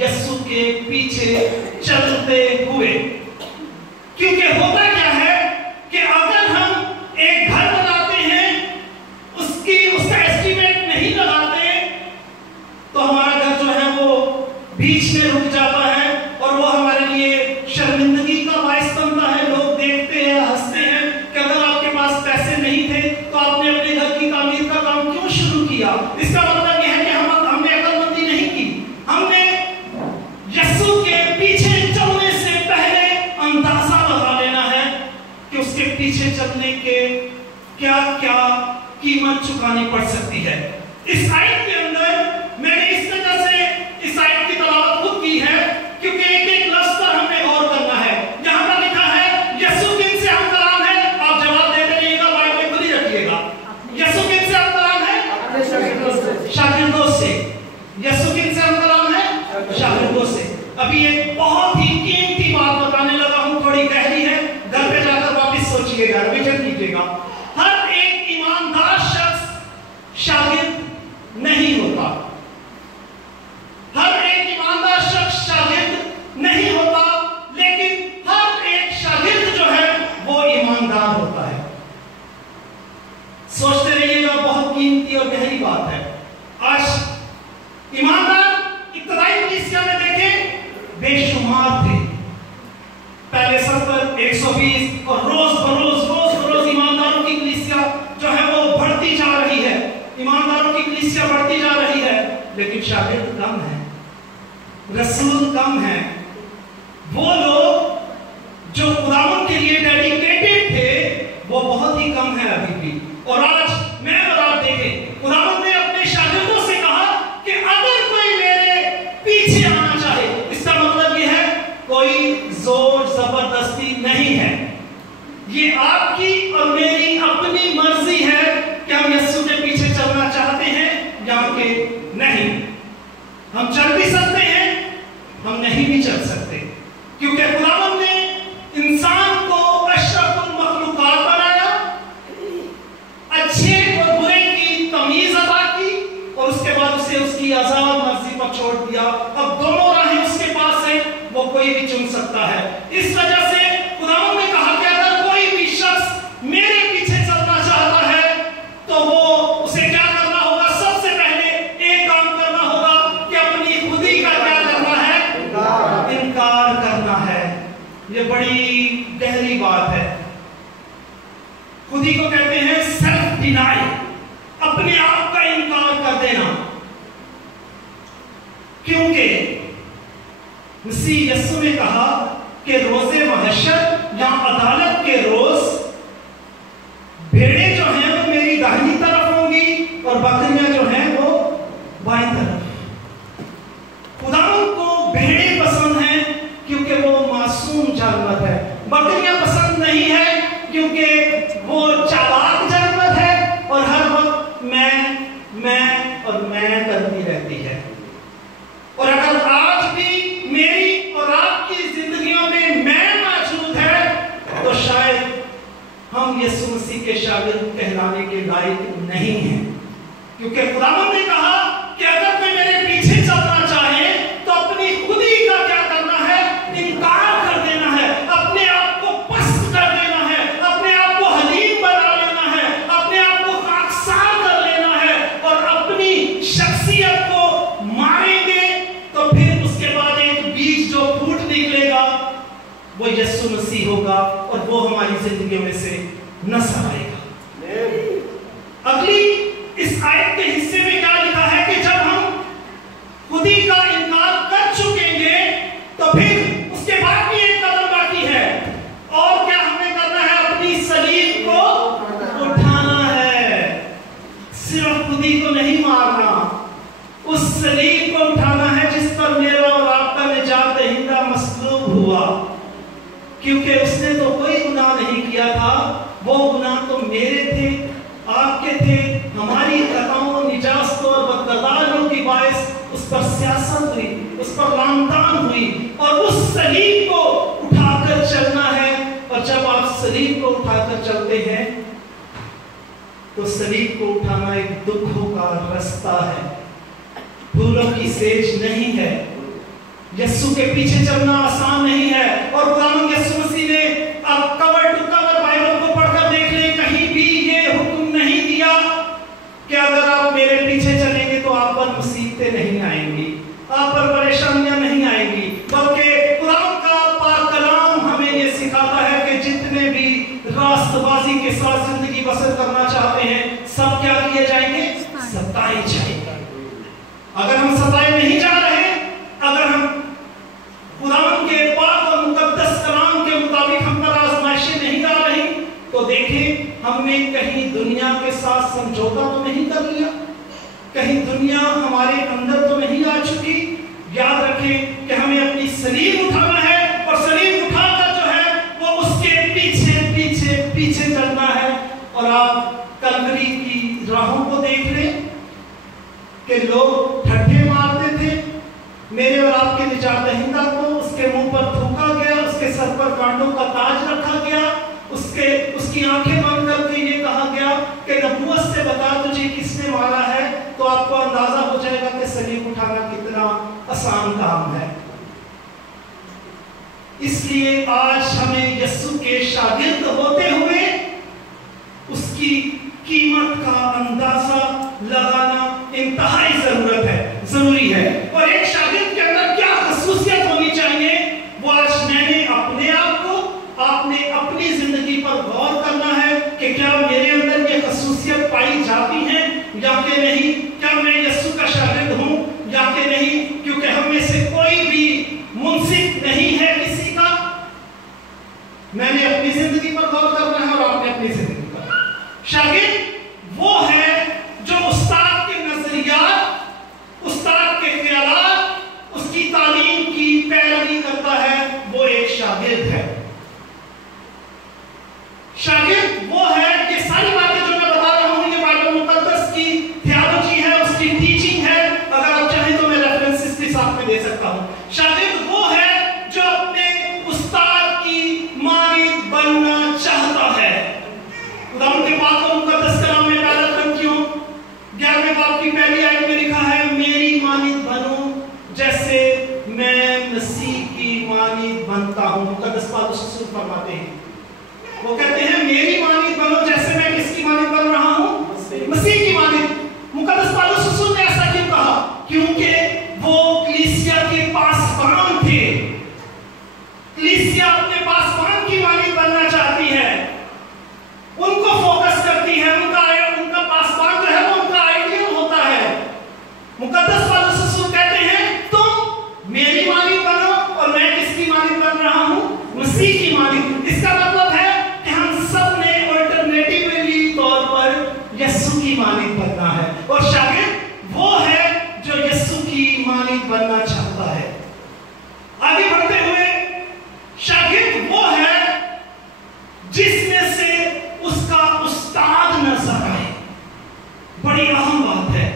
यीशु के पीछे चलते हुए। क्योंकि होता क्या है कि अगर हम एक घर बनाते हैं, उसका एस्टीमेट नहीं लगाते, तो हमारा घर जो है वो बीच में रुक जाता है और वो हमारे लिए शर्मिंदगी का बायस बनता है। लोग देखते हैं, हंसते हैं कि अगर आपके पास पैसे नहीं थे तो आपने अपने घर की तामीर का काम क्यों शुरू किया। इसका मतलब यह है कि हमने अक्लमंदी नहीं की। हमने यीशु के पीछे चलने से पहले अंदाजा लगा लेना है कि उसके पीछे चलने के क्या क्या कीमत चुकानी पड़ सकती है। इस आयत के अंदर मैंने इस तरह से इस आयत की तलावत खुद की है, क्योंकि एक एक लफ्ज पर हमें गौर करना है। यहाँ पर लिखा है यीशु किन से हम कलाम है। आप जवाब देते रहिएगा, बाइबल में खुद ही रखिएगा। यीशु किन से हम कलाम है? शागिर्दों से। यीशु किन से हम कलाम है? शागिर्दों से। अभी एक बहुत ही कीमती बात बताने लगा हूं, थोड़ी गहरी है, घर पे जाकर वापस सोचिएगा, रिवीजन कीजिएगा। हर एक ईमानदार शख्स शागिर्द नहीं होता। हर एक ईमानदार शख्स शागिर्द नहीं होता, लेकिन हर एक शागिर्द जो है वो ईमानदार होता है। सोचते रहिएगा, बहुत कीमती और गहरी बात है। आज ईमानदार इब्तदाई कलीसिया में देखें, बेशुमार थे। पहले सर पर 120 और रोज बरोज ईमानदारों की कलीसिया जो है वो बढ़ती जा रही है। ईमानदारों की कलीसिया बढ़ती जा रही है, लेकिन शागिर्द कम है, रसूल कम है। वो लोग जो खुदावंद के लिए डेडिकेटेड थे वो बहुत ही कम है अभी भी। और आज मैं और आप देखें, खुदावंद ने अपने शागिर्दों से कहा कि अगर कोई मेरे पीछे आना चाहे, इसका मतलब यह है कोई जोर जबरदस्ती नहीं है। ये आपकी और मेरी अपनी मर्जी है कि हम यीशु के पीछे चलना चाहते हैं या कि नहीं। हम चल भी सकते हैं, हम नहीं भी चल सकते, क्योंकि खुदावंद ने इंसान को अशरफुल मखलूकात बनाया, अच्छे और बुरे की तमीज अदा की और उसके बाद उसे उसकी आजाद मर्जी पर छोड़ दिया। अब दोनों राहें उसके पास हैं, वो कोई भी चुन सकता है। इस वजह से खुदावंद ने कहा कि अगर कोई भी शख्स मेरे पीछे चलना चाहता है तो वो उसे क्या करना होगा? सबसे पहले एक काम करना होगा कि अपनी खुदी का क्या करना है? इनकार करना है। ये बड़ी गहरी बात है। खुदी को कहते हैं सेल्फ डिनाई, अपने आप का इनकार कर देना। क्योंकि मसीह यीशु ने कहा कि रोज़े महशर या अदालत के रोज भेड़ें जो हैं वो मेरी दाहिनी तरफ होंगी और बकरियां जो हैं वो बाईं तरफ। खुदावंद को भेड़ें पसंद हैं क्योंकि वो मासूम जानवर है। बकरियां पसंद नहीं है क्योंकि वो चालाक जानवर है और हर वक्त मैं करती रहती है। और अगर आज भी मेरी और आपकी जिंदगियों में मैं मौजूद है तो शायद हम यीशु मसीह के शागिर्द कहलाने के लायक नहीं हैं, क्योंकि खुदावंद ने कहा कि अगर कोई मेरे पीछे चलना चाहे तो अपनी खुदी का क्या करना है? इनकार कर देना है, अपने आप को पस्त कर देना है, अपने आप को हलीम बना लेना है, अपने आप को खाकसार कर लेना है और अपनी शख्सियत को मारेंगे तो फिर उसके बाद एक बीज जो फूट निकलेगा वो यीशु मसीह होगा और वो हमारी जिंदगी में से नस्ल आएगा। अगली इस आयत के हिस्से में क्या लिखा है कि जब हम खुदी का इनकार कर चुकेंगे तो फिर उसके बाद भी एक कदम बाकी है। और क्या हमें करना है? अपनी सलीब को उठाना है। सिर्फ खुदी को नहीं मारना, उस सलीब को उठाना है जिस पर मेरा और आपका निजात दहिंदा मसलूब हुआ, क्योंकि उसने तो कोई गुनाह नहीं किया था। वो गुनाह तो मेरे थे, आपके थे, हमारी खताओं, निजास्तों और बदकदारियों की बायस उस पर सियासत हुई, उस पर लानतान हुई और उस सलीब को उठाकर चलना है। और जब आप सलीब को उठाकर चलते हैं तो सलीब को उठाना एक दुखों का रास्ता है, फूलों की सेज नहीं है। यीशु के पीछे चलना आसान नहीं है। और खुदावंद यीशु मसीह ने अब कवर टू कवर बाइबल को पढ़कर देख ले, कहीं भी ये हुक्म नहीं दिया कि अगर आप मेरे पीछे चलेंगे तो आप पर मुसीबतें नहीं आएंगी, आप पर परेशानियां नहीं आएंगी, बल्कि कुरान का पाक कलाम हमें ये सिखाता है कि जितने भी रास्तबाजी के साथ जिंदगी बसर करना चाहते हैं, सब क्या किए जाएंगे? सताए जाएंगे। अगर हम सताए नहीं जा रहे, अगर हम कुरान के पाक और मुकद्दस कलाम के मुताबिक हम पर आजमाइशें नहीं आ रही, तो देखें हमने कहीं दुनिया के साथ समझौता तो नहीं कर लिया, कहीं दुनिया हमारे अंदर तो नहीं आ चुकी। याद रखें कि हमें अपनी सलीब उठाना है, और सलीब उठाकर जो है वो उसके पीछे पीछे पीछे चलना है। और आप कलवरी की राहों को देख लें कि लोग ठट्ठे मारते थे, मेरे और आपके निजात दहिंदा को उसके मुंह पर थूका गया, उसके सर पर कांटों का ताज रखा गया, उसकी आंखें बंद करके ये कहा गया कि नबूवत से बता तुझे किसने मारा है, तो आपको अंदाजा हो जाएगा कि सलीब उठाना कितना आसान काम है। इसलिए आज हमें यीशु के शागिर्द होते हुए उसकी कीमत का अंदाजा लगाना इंतहाई जरूरी है। और एक शागिर्द के अंदर क्या खसूसियत होनी चाहिए, वो आज मैंने अपने आप को, आपने अपनी जिंदगी पर गौर करना है कि क्या मेरे अंदर ये खसूसियत पाई जाती है या कि नहीं, क्या मैं यीशु का शागिर्द हूं या कि नहीं। क्योंकि हम में से कोई भी मुंसिफ नहीं है किसी का। मैंने अपनी जिंदगी पर गौर करना है और आपने अपनी जिंदगी पर। शागिर्द वो है जो उस्ताद के नजरियात, उस्ताद के ख्यालात, उसकी तालीम की पैरवी करता है, वो एक शागिर्द है। शागिर्द वो है, ये सारी बातें जो मैं बता रहा हूं ये बाइबल मुकद्दस की थियोलॉजी है, उसकी टीचिंग है। अगर आप चाहें तो मैं रेफरेंसेस के साथ में दे सकता हूं। शागिर्द वो है जो अपने उस्ताद की मानिंद बनना चाहता है। खुदावंद के पाक और मुकद्दस कलाम में पहला ग्रंथियों 11वें बाब की पहली आयत में लिखा है, मेरी मानिंद बनो जैसे मैं मसीह की मानिंद बनता हूं। मुकद्दस पौलुस रसूल फरमाते हैं, वो कहते हैं मेरी मानिंद बनो जैसे मैं किसकी मानिंद बन रहा हूं? मसीह की मानिंद। मुकद्दस पौलुस रसूल ने ऐसा क्यों कहा? क्योंकि वो कलीसिया के पासबान थे। कलीसिया अपने पासबान की मानिंद बनना चाहती है, उनको फोकस करती है, उनका पासबान जो है वो उनका आइडियल होता है। मुकद्दस पौलुस रसूल कहते हैं तुम मेरी मानिंद बनो, और मैं किसकी मानिंद बन रहा हूं? मसीह की मानिंद। इसका मतलब है कि हम सब ने अल्टरनेटिवली तौर पर यीशु की मानिंद बनना है। और शागिर्द वो है जो यीशु की मानिंद बनना चाहता है। आगे बढ़ते हुए, शागिर्द वो है जिसमें से उसका उस्ताद नजर आए। बड़ी अहम बात है।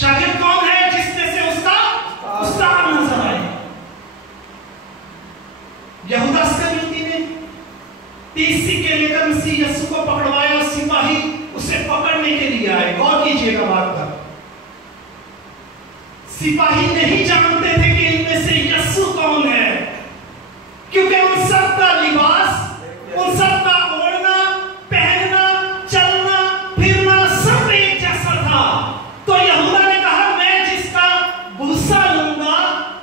शागिर्द कौन है? जिसमें से उसका उस्ताद नजर आए। यहूदा इस्करियोती ने 30 सिक्के लेकर मसीह यीशु को पकड़वाया, सिपाही उसे पकड़ने के लिए आए। गौर कीजिएगा बात पर। सिपाही नहीं जानते थे कि इनमें से यीशु कौन है, क्योंकि उन सब का लिबास, उन सब का ओढ़ना, पहनना, चलना, फिरना सब एक जैसा था। तो यहूदा ने कहा मैं जिसका गुस्सा लूंगा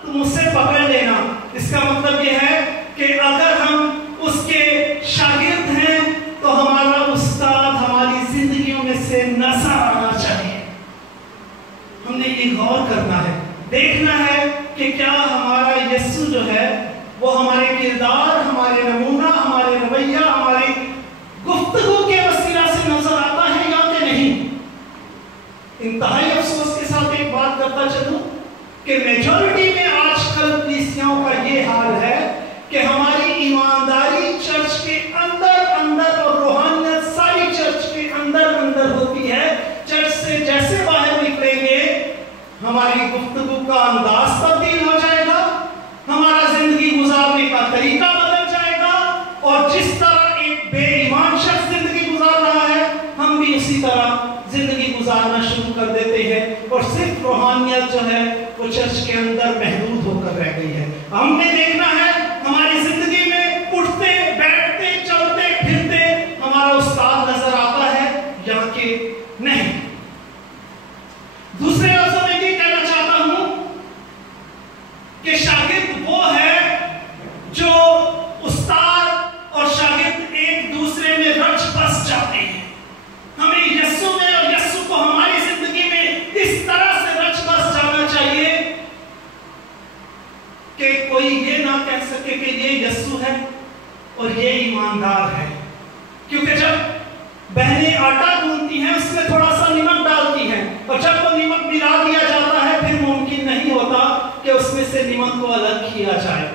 तुम उसे पकड़ लेना। इसका मतलब यह है कि अगर हम उसके शागिर्द हैं तो हमारा उस्ताद हमारी जिंदगियों में से नजर आना चाहिए। हमने ये गौर करना है, देखना है कि क्या हमारा यीशु जो है वो हमारे किरदार, हमारे नमूना, हमारे रवैया, हमारी गुफ्तगू के वसीला से नजर आता है या कि नहीं। इंतहाई अफसोस के साथ एक बात करता चलूं कि मेजॉरिटी में आजकल कलीसियाओं का ये हाल है कि हमारी ईमानदारी चर्च के अंदर अंदर और रूहानियत सारी चर्च के अंदर अंदर होती है। चर्च से जैसे बाहर निकलेंगे हमारी गुफ्तगू का अंदाज तब्दील हो जाएगा, हमारा जिंदगी गुजारने का तरीका बदल जाएगा, और जिस तरह एक बेईमान शख्स जिंदगी गुजार रहा है हम भी उसी तरह जिंदगी गुजारना शुरू कर देते हैं। और सिर्फ रूहानी रूहानियत जो है वो चर्च के अंदर महदूद होकर रह गई है। हमने देखना है हमारी जिंदगी में उठते बैठते चलते फिरते हमारा उस्ताद नजर आता है या कि नहीं। दूसरे लफ्जों में ये कहना चाहता हूं कि शागिर्द वो है जो उस्ताद और शागिर्द एक दूसरे में रच बस जाते हैं। हमें यीशु में और यीशु को हमारी जिंदगी में इस तरह से रच बस जाना चाहिए कि कोई ये ना कह सके कि ये यीशु है और ये ईमानदार है। क्योंकि जब बहनें आटा गूंथती हैं उसमें थोड़ा सा नमक डालती हैं और जब वो नमक मिला दिया जाता है फिर मुमकिन नहीं होता कि उसमें से नमक को अलग किया जाए।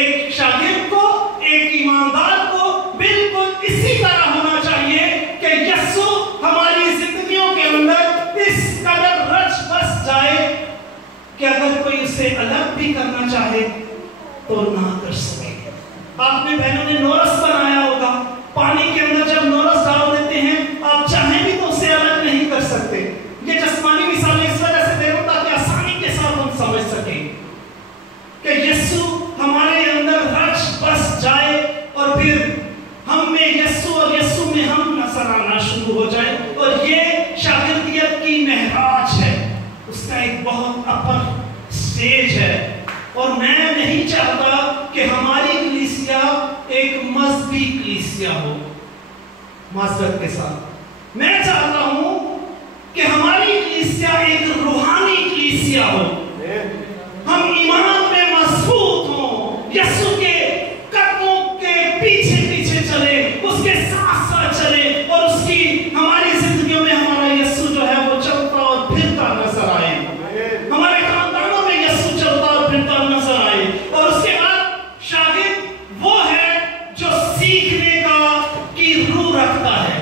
एक शागिर्द को एक ईमानदार को बिल्कुल इसी तरह होना चाहिए कि यीशु हमारी जिंदगियों के अंदर इस कदर रच बस जाए कि अगर कोई उसे अलग भी करना चाहे तो ना कर सके। आपने बहनों ने नोरस बनाया होगा, पानी के अंदर जब नोरस डाल देते हैं आप चाहें भी तो उसे अलग नहीं कर सकते। ये जिस्मानी मिसाल इस वजह से दे रहा हूं ताकि आसानी के साथ हम समझ सकें कि यीशु हमारे अंदर रच बस जाए और फिर हम में यीशु और यीशु में हम नजर आना शुरू हो जाए। और ये शागिर्दियत की महराज है, उसका एक बहुत अपर स्टेज है। और मैं नहीं चाहता कि हमारी कलीसिया एक मजहबी कलीसिया हो। माजरत के साथ मैं चाहता हूं कि हमारी कलीसिया एक रूहानी कलीसिया हो। हम ईमान में मजबूत हों, यीशु के कदमों के पीछे पीछे चले, उसके साथ साथ चले और उसकी हमारी जिंदगियों में हमारा यीशु जो है वो चलता और फिरता नजर आए। हमारे खानदानों में यीशु चलता और फिरता नजर आए। और उसके बाद शागिर्द वो है जो सीखने का की रूह रखता है।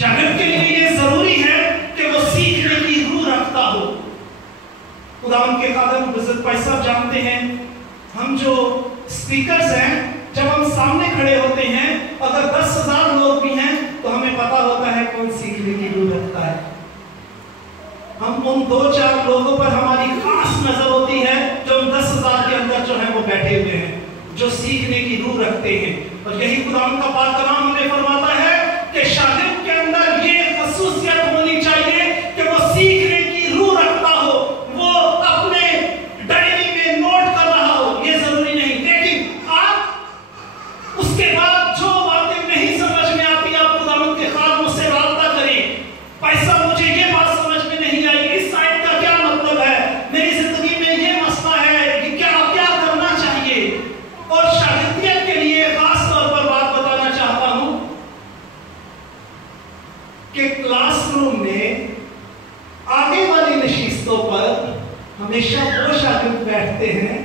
शागिर्द के लिए ये जरूरी है कि वो सीखने की रूह रखता हो। खुदावंद के खादम बुजुर्ग भाई साहब जानते हैं, हम जो स्पीकर्स हैं जब हम सामने खड़े होते हैं अगर 10,000 लोग भी हैं तो हमें पता होता है कौन सीखने की रूह रखता है। हम उन 2-4 लोगों पर हमारी खास नजर होती है जो 10,000 के अंदर जो है वो बैठे हुए हैं, जो सीखने की रूह रखते हैं। और यही खुदावंद का पाक कलाम हमें फरमाता है कि शागिर्द के अंदर ये खसूसियत होनी चाहिए कि वो सीखने की रूह रखता हो, वो अपने डायरी में नोट कर रहा हो। ये जरूरी नहीं, लेकिन आप उसके बाद जो बातें नहीं समझ में आती आप खुदावंद के खादमों से राब्ता करें। पैसा मुझे ये बात समझ में नहीं आई, इस आयत का क्या मतलब है, मेरी जिंदगी में ये मसला है, कि क्या करना चाहिए। और शागिर्दियत के लिए खास तौर पर बात बताना चाहता हूं कि क्लासरूम में आगे वाली नशिस्तों पर हमेशा वो शागिर्द बैठते हैं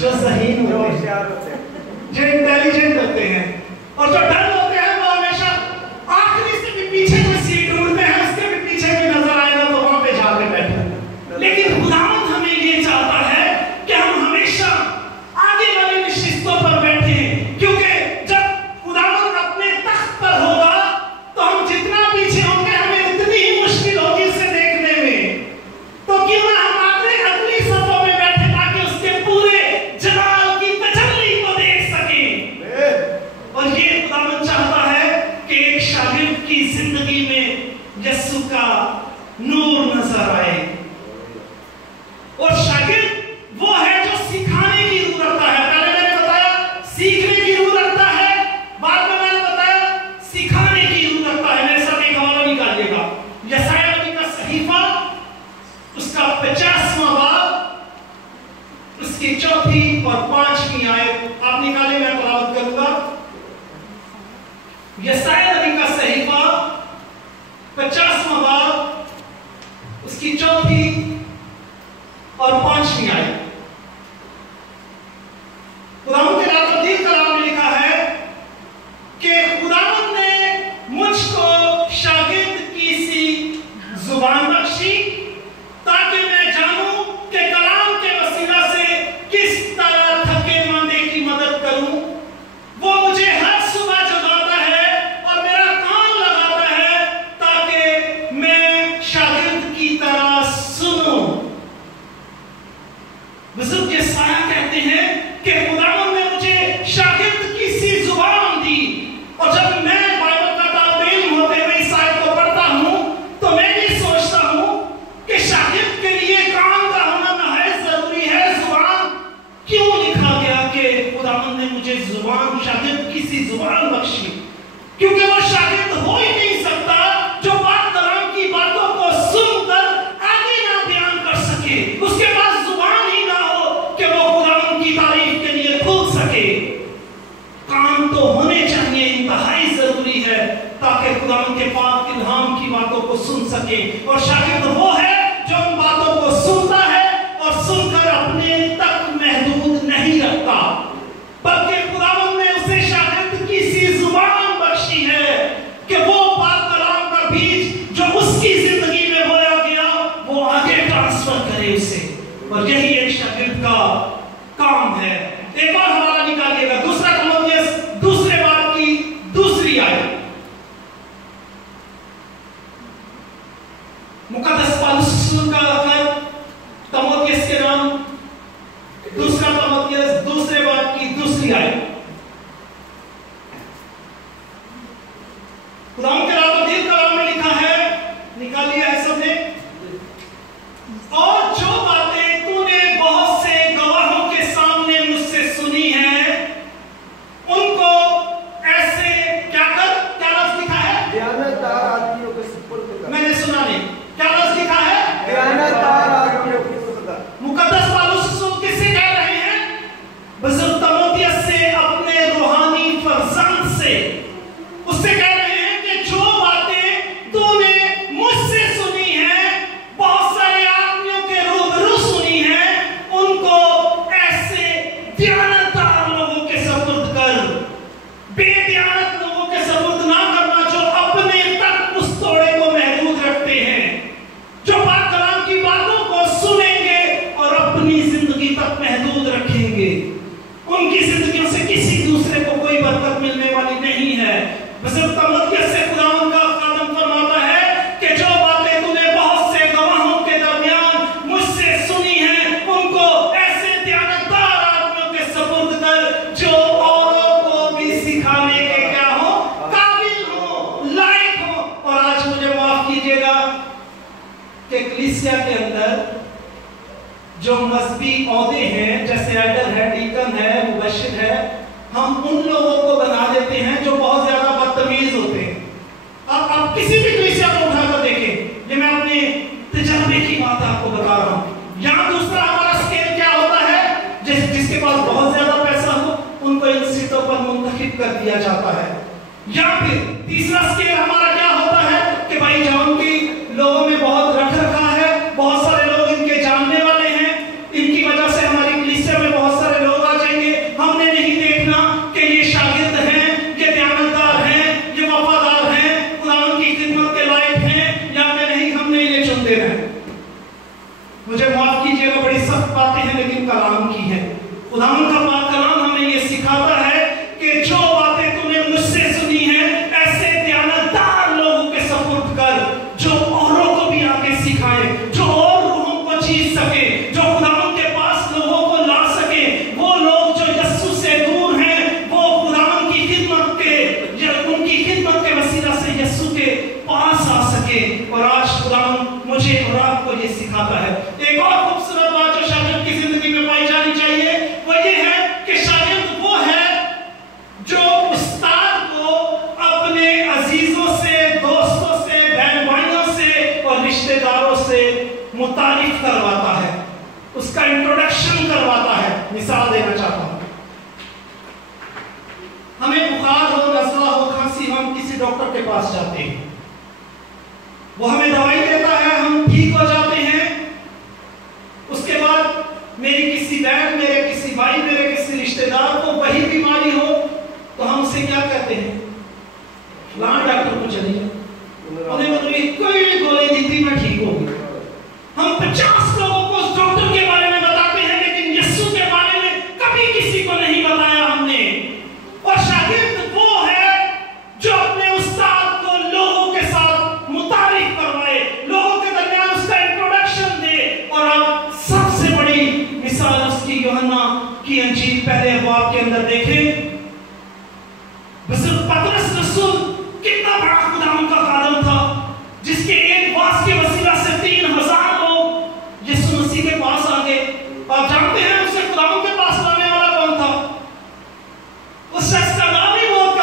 जो ज़हीन होते हैं, जो इंटेलिजेंट होते हैं, और जो डर होते हैं वो हमेशा आखिरी से भी पीछे कोई सीट ढूंढते हैं, उसके भी पीछे भी नजर आएगा तो वहां पे जाके बैठे। लेकिन खुदावंद हमें ये चाहता है कि हम हमेशा आगे वाली नशिस्तों पर बैठे, क्योंकि जब खुदावंद अपने तख्त पर होगा तो हम जितना पीछे होंगे हमें उतनी ही मुश्किल होगी उसे देखने में। तो क्यों ना हम आगे अगली सफों में बैठे ताकि उसके पूरे जलाल की तजल्ली को देख सकें। और ये खुदावंद चाहता है कि एक शागिर्द की जिंदगी में यीशु का नूर नजर आए। और शागिर्द वो है जो सिखाने की रूह रखता है। पहले मैंने बताया सीखने की रूह रखता है, बाद में मैंने बताया सिखाने की रूह रखता है। मेरे साथ एक हवाला निकालिएगा, यशायाह नबी का सहीफा उसका 50वां बाब उसकी 4थी और 5वीं आयत आप निकाले, मैं तिलावत करूंगा। यशायाह नबी का सहीफा 50वां बाब उसकी 4थी और 5वीं आयत। खुदावंद के नातदीर कलाम में लिखा है कि खुदावंद ने मुझको शागिर्द की सी जुबान बख्शी ताकि मैं जानूं कि कलाम के वसीला से किस तरह थके मांदे की मदद करूं। वो मुझे हर सुबह जगाता है और मेरा कान लगाता है ताकि मैं शागिर्द की तरह سی زبان بخشی، کیونکہ وہ شاگرد ہو ہی نہیں سکتا جو پاک کلام کی باتوں کو سن کر آگے نہ بیان کر سکے، اس کے پاس زبان ہی نہ ہو کہ وہ خداوند کی تعریف کے لیے کھل سکے۔ کان تو ہونے چاہیے، انتہائی ضروری ہے تاکہ خداوند کے پاک الہام کی باتوں کو سن سکے، اور شاگرد وہ ہے جو ان باتوں کو سنتا ہے اور سن کر اپنے تک محدود نہیں رکھتا، بلکہ خداوند نے اسے شاگرد کی سی زبان بخشی ہے کہ وہ پاک کلام کا بیج جو اس کی زندگی میں بویا گیا وہ آگے ٹرانسفر کرے اسے، اور یہی ایک شاگرد کا کام ہے۔ ایک اور حوالہ نکالیے گا، دوسرا تیموتھیوس دوسرے باب کی دوسری آیت۔ مقدس پالوس رسول کا خط تیموتھیوس کے نام، دوسرا تیموتھیوس دوسرے باب کی دوسری آیت۔ خداوند کے راتوں کلام میں لکھا ہے، نکال لیا ہے سب نے، اور جو باتیں تو نے بہت سے گواہوں کے سامنے مجھ سے سنی ہیں ان کو ایسے کیا کر، کیا لفظ لکھا ہے؟ دیانتدار آدمیوں کے سپرد کر۔ میں نے سنا نہیں، کیا لفظ لکھا ہے؟ دیانتدار آدمیوں کے سپرد کر۔ مقدس پالوس رسول کس سے کہہ رہے ہیں؟ بزرگ تیموتھیوس سے، اپنے روحانی فرزند سے، اس سے کہہ رہے ہیں کہ جو باتیں تو نے مجھ سے سنی ہیں، بہت سارے آدمیوں کے روبرو سنی ہیں، ان کو ایسے دیانتدار لوگوں کے سپرد کر، بے دیانت لوگوں کے سپرد نہ کرنا جو اپنے تک اس توڑے کو محدود رکھتے ہیں، جو پاک کلام کی باتوں کو سنیں گے اور اپنی زندگی تک محدود رکھیں گے، ان کی زندگیوں سے کسی دوسرے کو کوئی برکت ملنے والی نہیں ہے۔ بزرگ تیموتھیوس سے خداوند کا خادم فرماتا ہے کہ جو باتیں تو نے بہت سے گواہوں کے درمیان مجھ سے سنی ہیں ان کو ایسے دیانتدار آدمیوں کے سپرد کر جو اوروں کو بھی سکھانے کے کیا ہو، قابل ہو، لائق ہو۔ اور آج مجھے معاف کیجئے گا کہ کلیسیا کے اندر جو مذہبی عہدے ہیں، جیسے ایڈر ہے، ڈیکن ہے، مبشر ہے، ہم ان لوگوں کو بنا دیتے ہیں جو بہت زیادہ بدتمیز ہوتے ہیں۔ آپ کسی بھی کلیسیا کو اٹھا کر دیکھیں، یہ میں اپنے تجربے کی بات آپ کو بتا رہا ہوں۔ یہاں دوسرا ہمارا سکیل کیا ہوتا ہے، جس کے پاس بہت زیادہ پیسہ ہو ان کو ان سیٹوں پر منتخب کر دیا جاتا ہے، یا پھر تیسرا سکیل ہمارا کیا ہوتا ہے کہ بھائی جان کی لوگوں میں بہت رکھ رکھا ہے، بہت سارے لوگ ان کے جاننے والے ہیں، ان کی وجہ سے ہماری کلیسیا میں بہت سارے لوگ آ جائیں گے، ہم نے نہیں دیکھنا کہ یہ شاگرد ہیں، یہ دیانتدار ہیں، یہ وفادار ہیں، خداوند کی خدمت کے لائق ہیں یا کہ نہیں، ہم نے انہیں چن دینا ہے۔ مجھے معاف کیجیے گا، بڑی سخت باتیں ہیں لیکن کلام کی ہیں۔ خداوند کا پاک کلام ہمیں یہ سکھاتا ہے کہ جو باتیں تم نے مجھ سے سنی ہیں ایسے دیانتدار لوگوں کے سپرد کر جو اوروں کو بھی آگے سکھائیں، جو اور روحوں کو جیت سکے، جو خداوند کے پاس لوگوں کو لا سکے، وہ لوگ جو یسوع سے دور ہیں وہ خداوند کی خدمت کے یا ان کی خدمت کے وسیلہ سے یسوع کے پاس آ سکے۔ اور آج خداوند مجھے اور آپ کو یہ سکھاتا ہے۔ ایک اور خوبصورت بات جو شاگرد کی زندگی میں پائی جانی چاہیے وہ یہ ہے کہ شاگرد وہ ہے جو استاد کو اپنے عزیزوں سے، دوستوں سے، بہن بھائیوں سے اور رشتہ داروں سے متعارف کرواتا ہے، اس کا انٹروڈکشن کرواتا ہے۔ مثال دینا چاہتا ہوں، ہمیں بخار ہو، نزلہ ہو، کھانسی، ہم کسی ڈاکٹر کے پاس جاتے ہیں، وہ ہمیں دوائی دیتا ہے، ہم ٹھیک ہو جاتے ہیں۔ اس کے بعد میری کسی بہن، میرے کسی بھائی، میرے کسی رشتہ دار کو وہی بیماری ہو تو ہم اسے کیا کہتے ہیں؟ فلاں ڈاکٹر کو چلی جاؤ، انہیں مطلب کوئی بھی گولی دی تھی میں ٹھیک ہو گئی۔ ہم 50 لوگوں کو اس ڈاکٹر کے بارے میں بتاتے ہیں لیکن یسوع کے بارے میں کبھی کسی کو نہیں بتایا ہم نے۔ اور شاگرد وہ ہے جو اپنے استاد کو لوگوں کے ساتھ متعارف کروائے، لوگوں کے درمیان اس کا انٹروڈکشن دے۔ اور آپ سب سے بڑی مثال اس کی یوحنا کی انجیل پہلے ابواب کے اندر دیکھیں، بزرگ پطرس رسول کتنا بڑا خداوند کا خادم تھا جس کے ایک باز کے وسیلہ سے 3000 لوگ یسوع مسیح کے پاس آ گئے۔ آپ جانتے ہیں اسے خداوند کے پاس لانے والا کون تھا؟ اس شخص کا نام ہی وہ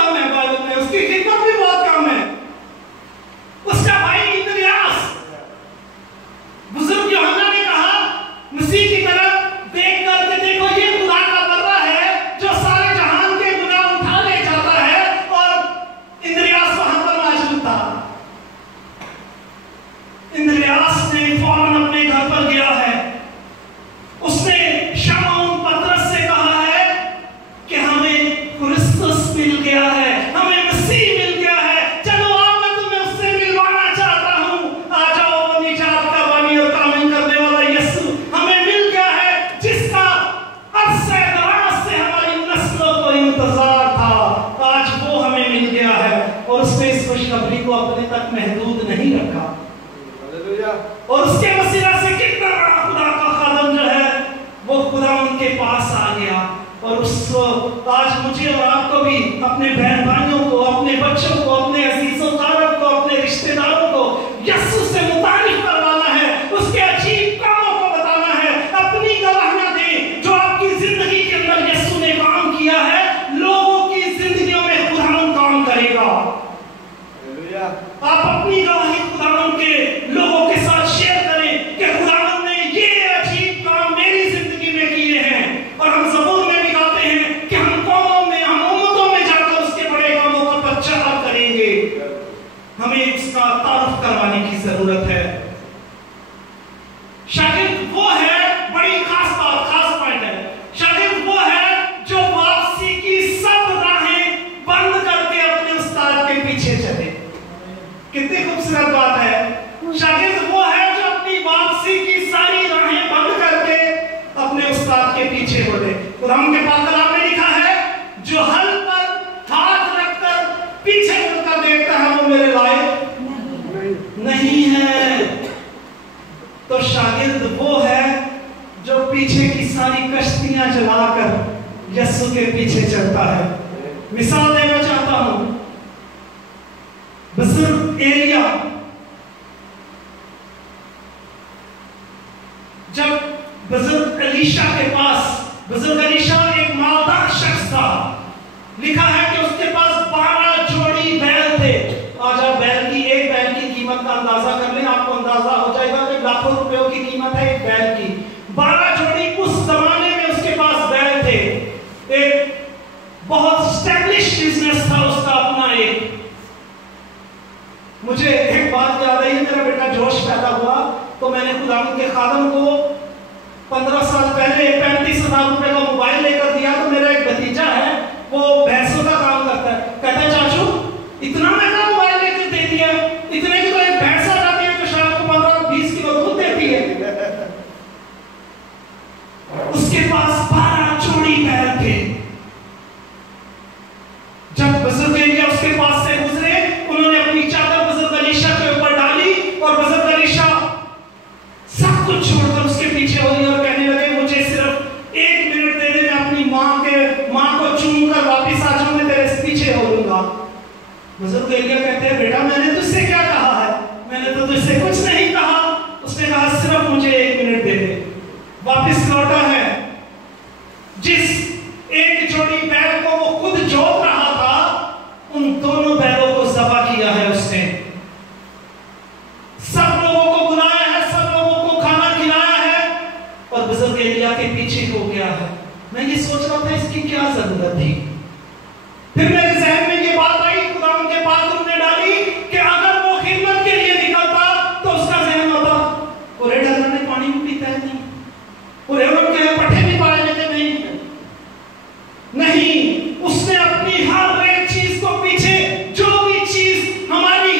के पास आ गया। और उस आज मुझे और आपको भी अपने बहन भाइयों को, अपने बच्चों को, अपने अजीजों कारब को, अपने रिश्तेदारों को यीशु से मुतारिफ करवाना है, उसके अजीब कामों को बताना है, अपनी गवाहियां दें जो आपकी जिंदगी के अंदर यीशु ने काम किया है, लोगों की जिंदगियों में खुदावंद काम करेगा। आप अपनी गवाही खुदावंद के लोगों के साथ शेयर करें कि खुदावंद ने ये अजीब काम मेरी जिंदगी में किए हैं। और हम ज़बूर में भी गाते हैं कि हम कौमों में, हम उम्मतों में जाकर उसके बड़े कामों का प्रचार करेंगे। हमें इसका तारुफ करवाने की जरूरत है। शागिर्द वो है, बड़ी खास बात, खास पॉइंट है, शागिर्द वो है जो वापसी की सब राहें बंद करके अपने उस्ताद के पीछे चले। कितनी खूबसूरत बात है। शागिर्द वो है जो अपनी वापसी की सारी राहें बंद करके अपने उस्ताद के पीछे बढ़े। कुरान के पाक कलाम में लिखा है, जो हल पर हाथ रखकर पीछे मुड़कर देखता है वो मेरे लायक नहीं है। तो शागिर्द वो है जो पीछे की सारी कश्तियां जलाकर यीशु के पीछे चलता है। मिसाल देना चाहता हूं, बुजुर्ग एलिया जब बुजुर्ग एलीशा के पास, बुजुर्ग एलीशा एक मालदार शख्स था। लिखा है कि उसके पास 12 जोड़ी बैल थे। आज आप एक बैल की कीमत का अंदाजा कर लें, आपको अंदाजा हो जाएगा कि लाखों रुपयों की कीमत है एक बैल की। 12 जोड़ी उस जमाने में उसके पास बैल थे। एक बहुत स्टैब्लिश बिजनेस था उसका अपना। एक मुझे एक बात याद आई, मेरा बेटा जोश पैदा हुआ तो मैंने खुदावंद के खादम को 15 साल पहले 35,000 रुपए का मोबाइल लेकर दिया। तो मेरा एक भतीजा है, वो भैंसों का काम करता है। कहता है चाचू इतना महंगा मोबाइल लेकर दे दिया, इतने की तो एक भैंस आ जाती है तो शायद को 15-20 किलो दूध देती है। उसके पास 12 जोड़ी बैल थे। जब बुजुर्ग एलिया उसके पास से गुजरे, उन्होंने अपनी चादर बुजुर्ग एलीशा के ऊपर डाली और बुजुर्ग एलीशा सब कुछ छोड़कर उसके पीछे हो गए और कहने लगे, मुझे सिर्फ 1 मिनट दे दे, मैं अपनी माँ को चूमकर वापस आ जाऊं, मैं तेरे पीछे हो लूंगा। बुजुर्ग एलिया कहते हैं, बेटा मैंने तुझसे क्या कहा है, मैंने तो तुझसे कुछ नहीं कहा। उसने कहा सिर्फ मुझे 1 मिनट दे दे। वापस लौटा है। जिस एक जोड़ी बैल को वो खुद जोत रहा था, उन दोनों बैलों को ज़बह किया है उसने। सब लोगों को बुलाया है, सब लोगों को खाना खिलाया है और बुजुर्ग एलिया के पीछे हो गया है। मैं ये सोच रहा था इसकी क्या जरूरत थी। फिर मेरे जहन में ये बात आई, खुदावंद के पाक रूह ने डाली कि अगर वो खिदमत के लिए निकलता तो उसका जहन होता, पूरे डर ने पानी भी पीता है नहीं, पूरे उनके पट्टे भी पाए लेते नहीं। उसने अपनी हर एक चीज को पीछे, जो भी चीज हमारी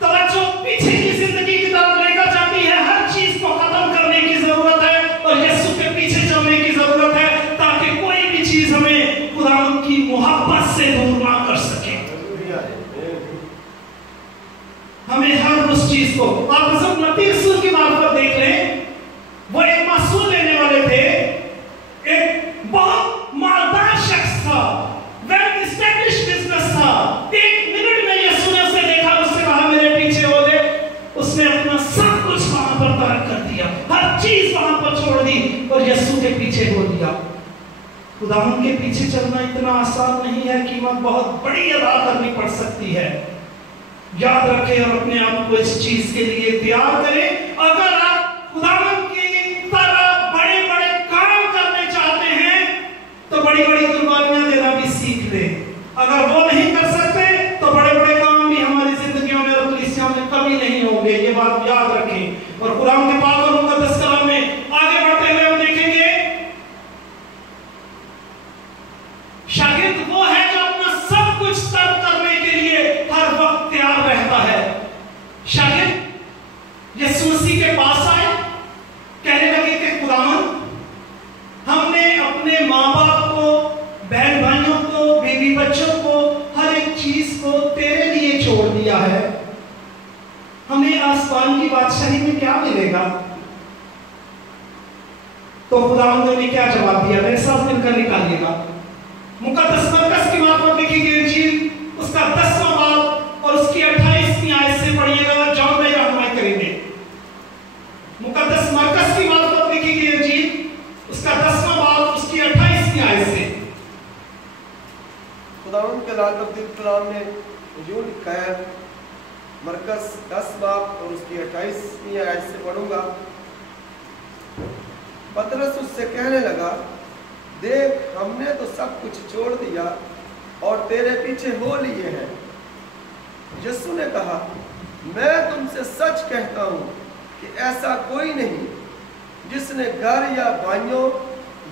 तवज्जो पीछे की जिंदगी की तरफ लेकर जाती है, हर चीज को खत्म करने की जरूरत है और यीशु के पीछे चलने की जरूरत है, ताकि कोई भी चीज हमें खुदावंद की मोहब्बत से दूर ना कर सके। हमें हर उस चीज को, आप बुजुर्ग मत्ती रसूल की मार्फत देख लें, वो एक महसूल लेने वाले थे, एक बहुत मालदार शख्स था, वेल एस्टैब्लिश्ड बिजनेस था। 1 मिनट में यीशु ने उसे देखा, उससे कहा मेरे पीछे हो ले। उसने अपना सब कुछ वहां पर तर्क कर दिया, हर चीज वहां पर छोड़ दी और यीशु के पीछे हो लिया। खुदावंद के पीछे चलना इतना आसान नहीं है, कीमत बहुत बड़ी अदा करनी पड़ सकती है। याद रखें और अपने आप को इस चीज के लिए तैयार करें। अगर आप खुदावंद की तरह बड़े बड़े काम करने चाहते हैं तो बड़ी बड़ी कुर्बानियां देना भी सीख ले। अगर वो नहीं कर सकते तो बड़े बड़े काम भी हमारी जिंदगियों में और कलीसिया में कभी नहीं होंगे। ये बात याद रखें। और कुरान के पाक और मुकद्दस कलाम में आगे बढ़ते हुए हम देखेंगे, शागिर्द वो है जो अपना सब कुछ तर्क करने के लिए हर वक्त तैयार रहता है। शागिर्द यीशु मसीह के पास आए, कहने लगे कि खुदावंद हमने अपने माँ बाप को, बहन भाइयों को, बीवी बच्चों को, हर एक चीज को तेरे लिए छोड़ दिया है, हमें आसमान की बादशाही में क्या मिलेगा? तो खुदावंद ने क्या जवाब दिया? मेरे साथ मिलकर निकालिएगा। मुकद्दस मरकस की मार्फत लिखी गई इंजील उसका 10वां बाब और उसकी 28वीं आयत से पढ़िएगा। जॉन भाई रहनुमाई करेंगे। मुकद्दस मरकस की मार्फत लिखी गई इंजील उसका 10वां बाब उसकी 28वीं आयत से। खुदावंद के लाल तब्दील कलाम में यूं लिखा है, मरकस 10 बाब और उसकी 28वीं आयत से पढ़ूंगा। पतरस उससे कहने लगा, देख हमने तो सब कुछ छोड़ दिया और तेरे पीछे हो लिए हैं। यीशु ने कहा, मैं तुमसे सच कहता हूँ कि ऐसा कोई नहीं जिसने घर या भाइयों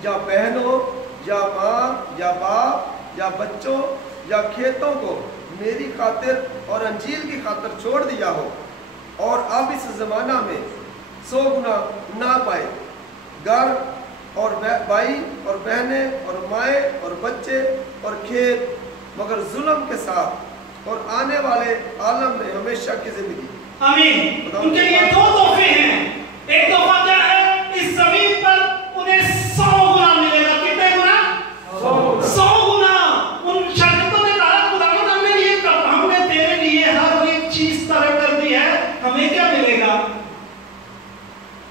या बहनों या माँ या बाप या बच्चों या खेतों को मेरी खातिर और अंजील की खातिर छोड़ दिया हो और अब इस जमाना में 100 गुना ना पाए। घर और भाई और बहनें और माएँ और बच्चे और खेत, मगर जुल्म के साथ और आने वाले आलम में हमेशा की जिंदगी। आमीन। उनके लिए 2 तोहफे हैं। एक तोहफा क्या है? इस जमीन पर उन्हें 100 गुना मिलेगा। कितने गुना? 100 गुना। उन शागिर्दों ने कहा, खुदावंद हमने तेरे लिए हर एक चीज तरह कर दी है, हमें क्या मिलेगा?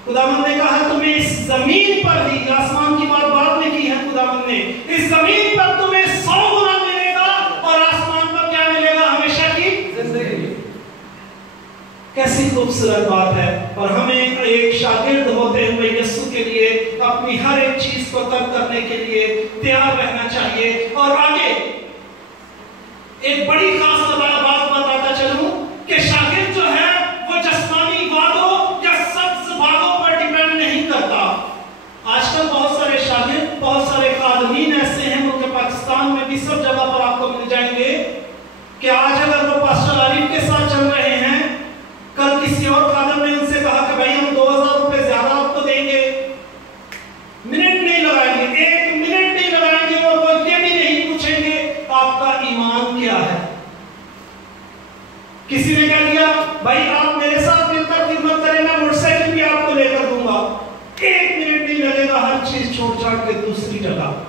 खुदावंद ने कहा, तुम्हें इस जमीन पर ही, आसमान की बात बाद में की है खुदावंद ने, इस जमीन पर तुम्हें 100 गुना मिलेगा और आसमान पर क्या मिलेगा? हमेशा की जिंदगी। कैसी खूबसूरत बात है। और हमें एक शागिर्द होते हुए यीशु के लिए अपनी हर एक चीज को तर्क करने के लिए तैयार रहना चाहिए। और आगे एक बड़ी खास बात बताता चलूं कि शागिर्द जो है वो जिस्मानी वादों या सब्ज बागों पर डिपेंड नहीं करता। आजकल बहुत सारे शागिर्द, बहुत सारे खादमीन ऐसे हैं, मुल्क पाकिस्तान में भी सब जगह पर आपको मिल जाएंगे, कि आज अगर वो पास्टर आरिफ के साथ चल रहे हैं, कल किसी और खादम ने उनसे कहा कि भाई हम 2000 रुपए ज्यादा आपको देंगे, मिनट नहीं लगाएंगे, 1 मिनट नहीं लगाएंगे और वो ये भी नहीं पूछेंगे आपका ईमान क्या है। किसी ने कह दिया, भाई आप मेरे साथ मिलकर खिदमत करें, मैं मोटरसाइकिल भी आपको लेकर दूंगा, 1 मिनट नहीं लगेगा, हर चीज छोड़ छाड़ के दूसरी जगह।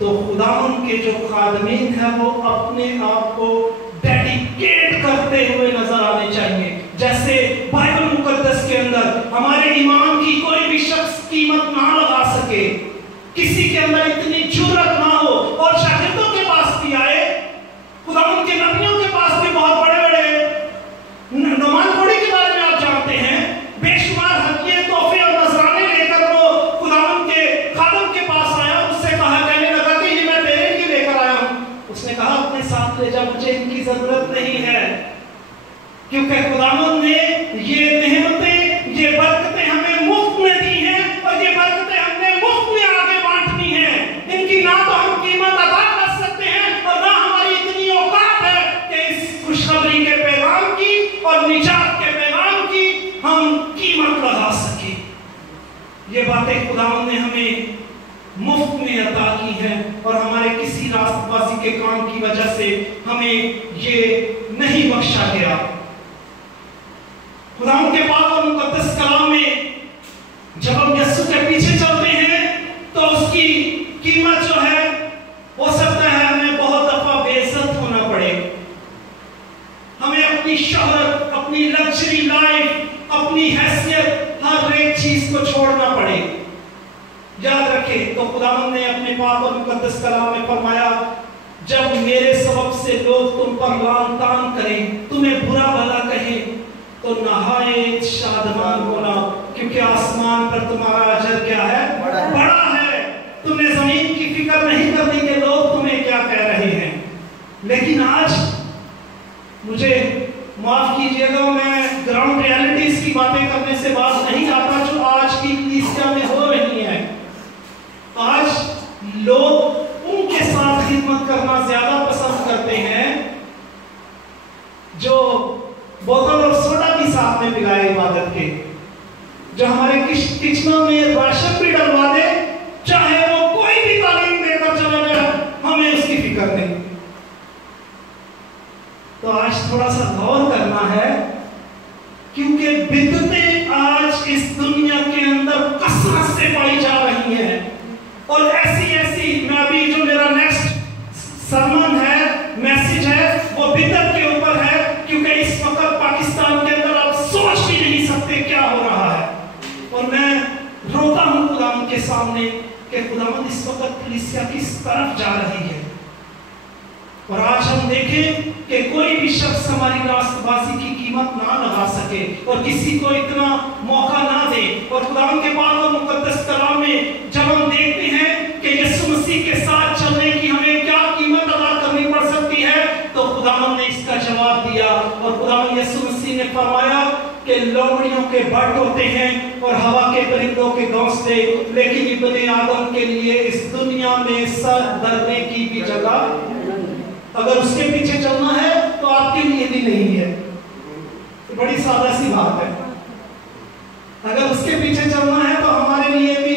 तो खुदावंद के जो खादमीन है वो अपने आप को डेडिकेट करते हुए नजर आने चाहिए। जैसे बाइबल मुकद्दस के अंदर हमारे ईमान की कोई भी शख्स कीमत ना लगा सके, किसी के अंदर इतनी जुर्रत ना हो। और शागिर्दों के पास भी आए, खुदावंद के नबियों के पास भी बहुत बड़े बड़े नुमानखोरी के बारे में आप जानते हैं, बेशुमार हदिये, तोहफे और नजराने लेकर वो खुदावंद के खादम के पास आया, उससे कहा, कहने लगा कि ये मैं तेरे लिए लेकर आया हूं। उसने कहा, अपने साथ ले जा, मुझे इनकी जरूरत नहीं है, क्योंकि खुदावंद ने ये नेमतें, ये बरकतें हमें मुफ्त में दी हैं और ये बरकतें हमने मुफ्त में आगे बांटनी हैं। इनकी ना तो हम कीमत अदा कर सकते हैं और ना हमारी इतनी औकात है कि इस खुशखबरी के पैगाम की और निजात के पैगाम की हम कीमत लगा सके। ये बातें खुदावंद ने हमें मुफ्त में अता की है और हमारे किसी रास्तबाजी के काम की वजह से हमें ये नहीं बख्शा गया। खुदावंद के पाक और मुकद्दस कलाम में जब हम यीशु के पीछे चलते हैं तो उसकी कीमत जो है, हो सकता है हमें बहुत दफा बेइज्जत होना पड़े, हमें अपनी शोहरत, अपनी लग्जरी लाइफ, अपनी हैसियत, हर एक चीज को छोड़ना पड़े। याद रखें, तो खुदावंद ने अपने पाक और मुकद्दस कलाम में फरमाया, जब मेरे सबब से लोग तुम पर लान तान करें, तुम्हें बुरा भला कहें, तो नहायत शादमान होना, क्योंकि आसमान पर तुम्हारा अजर क्या है? बड़ा है। तुमने जमीन की फिक्र नहीं करनी कि लोग तुम्हें क्या कह रहे हैं। लेकिन आज मुझे माफ कीजिएगा, मैं ग्राउंड रियलिटीज की बातें करने से बात नहीं आता जो आज की कलीसिया में हो रही है। आज लोग उनके साथ खिदमत करना ज्यादा पसंद करते हैं जो बोतल और सोडा भी साथ में पिलाए इबादत के, जो हमारे किचनों में राशन भी डलवा दे, चाहे वो कोई भी तालीम देकर चला जाए, हमें उसकी फिक्र नहीं। तो आज थोड़ा सा गौर करना है, क्योंकि बिदअतें आज इस दुनिया सामने कि खुदावंद इस वक्त कलीसिया किस तरफ जा रही है। और आज हम देखें कि कोई भी शख्स हमारी रास्तबाजी की कीमत ना लगा सके और किसी को इतना मौका ना दे। और खुदावंद के पाक और मुकद्दस कलाम में जब हम देखते हैं कि यीशु मसीह के साथ चलने की हमें क्या कीमत अदा करनी पड़ सकती है, तो खुदावंद ने इसका जवाब दिया। और खुदावंद यीशु मसीह ने फरमाया कि लोमड़ियों के बट होते हैं और हवा के परिंदों के घोंसले, लेकिन इब्ने आदम के लिए इस दुनिया में सर धरने की भी जगह, अगर उसके पीछे चलना है तो आपके लिए भी नहीं है। तो बड़ी सादा सी बात है, अगर उसके पीछे चलना है तो हमारे लिए भी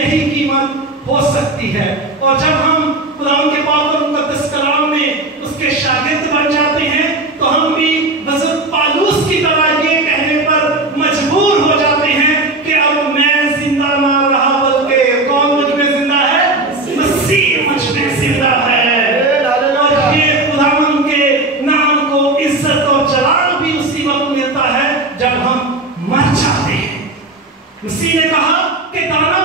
यही कीमत हो सकती है। और जब हम कुरान के पाक और मुकद्दस कलाम में उसके शागिर्द बन जाते हैं तो हम भी हज़रत पालूस की तरह ये कहने पर मजबूर हो जाते हैं कि अब मैं जिंदा ना रहा, बल्कि कौन मुझ में जिंदा है? मसीह मुझ में जिंदा है। और ये खुदावंद के नाम को इज्जत और जलाल भी उसी वक्त मिलता है जब हम मर जाते हैं। मसीह ने कहा कि दाना